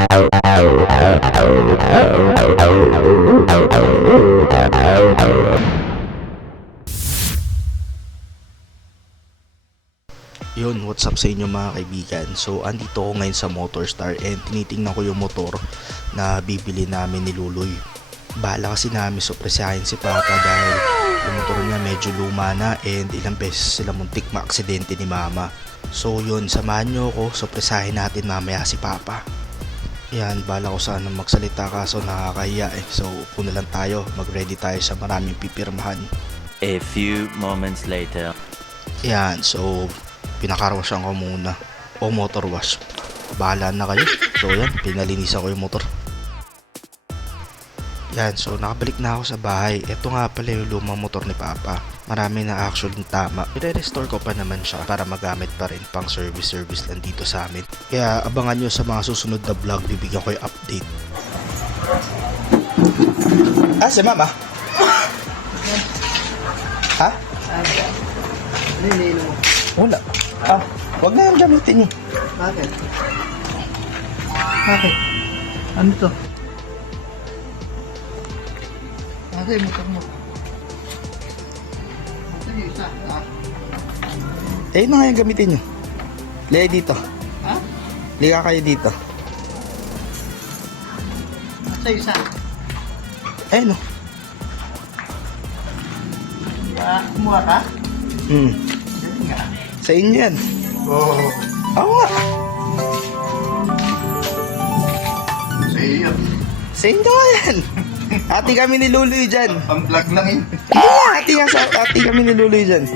Yun, what's up sa inyo mga kaibigan? So, andito ako ngayon sa Motorstar and tinitingnan ko yung motor na bibili namin ni Luloy. Bahala kasi namin sorpresahin si Papa dahil yung motor niya medyo luma na and ilang beses sila muntik maaksidente ni Mama. So yun, samahan nyo ako, sorpresahin natin mamaya si Papa. Yan, bahala ko sana magsalita kaso nakakahiya eh. So, puno lang tayo, mag-ready tayo sa maraming pipirmahan. A few moments later. Yan, so pinakarwashan ko muna o motor wash, bahala na kayo. So yan, pinalinisan ko yung motor. Yan, so nakabalik na ako sa bahay. Ito nga pala yung lumang motor ni Papa. Marami na actually tama. I-restore ko pa naman siya para magamit pa rin pang service lang dito sa amin. Kaya abangan nyo sa mga susunod na vlog, bibigyan ko yung update. Ah, si Mama? Ha? Nililo mo. Wala. Ah, wag na yung gamitin eh. Bakit? Bakit? Ano to? Bakit yung motor mo? Ito yung isa, ha? Eh, na nga yung gamitin nyo. Liya dito. Ha? Liya kayo dito. Ito yung isa. Eh, no. Kumuha ka? Dali nga. Sa inyo yan. Oo. Oo nga. Sa iyo. Sa inyo nga yan. Ati kami ni Luloy dyan. Pang-vlog lang yun. Yeah, ati kami ni Luloy dyan.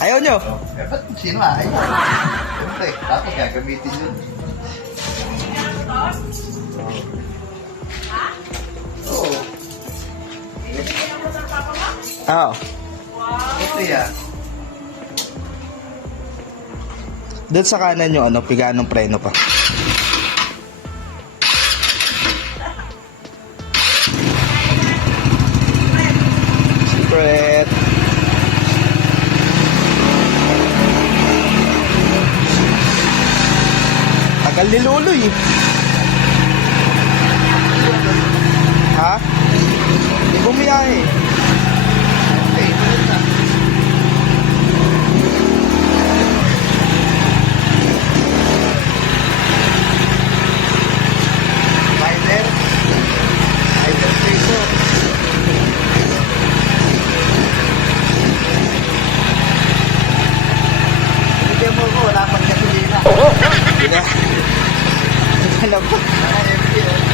Ayaw nyo? Eh, ba't sino ayaw? Siyempre, tapos gagamitin yun. Oo. Oo. Ito yan. Doon sa kanan nyo, ano, pigaan ng preno pa. Secret. Tagal ni Luloy. Ha? Hindi bumiyahe. Okay, ito na. Rider. Rider peso. Bigyan mo ko, wala pang gasolina. Hindi na. Alam ko. Naka-empty, oh.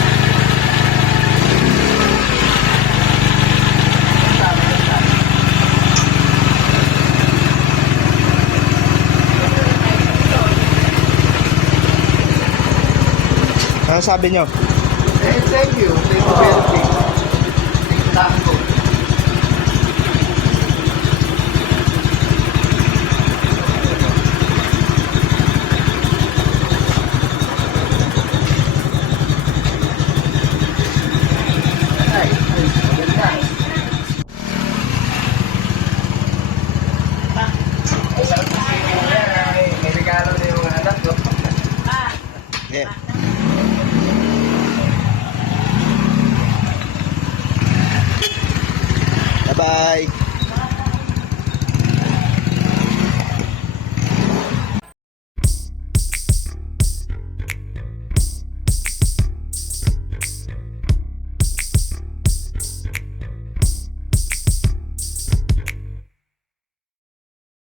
Ano sabi nyo? Eh, thank you. Thank you very much. Thank you sa ako. Ay, maganda. May regalo na yung anak ko. Yeah. Bye-bye.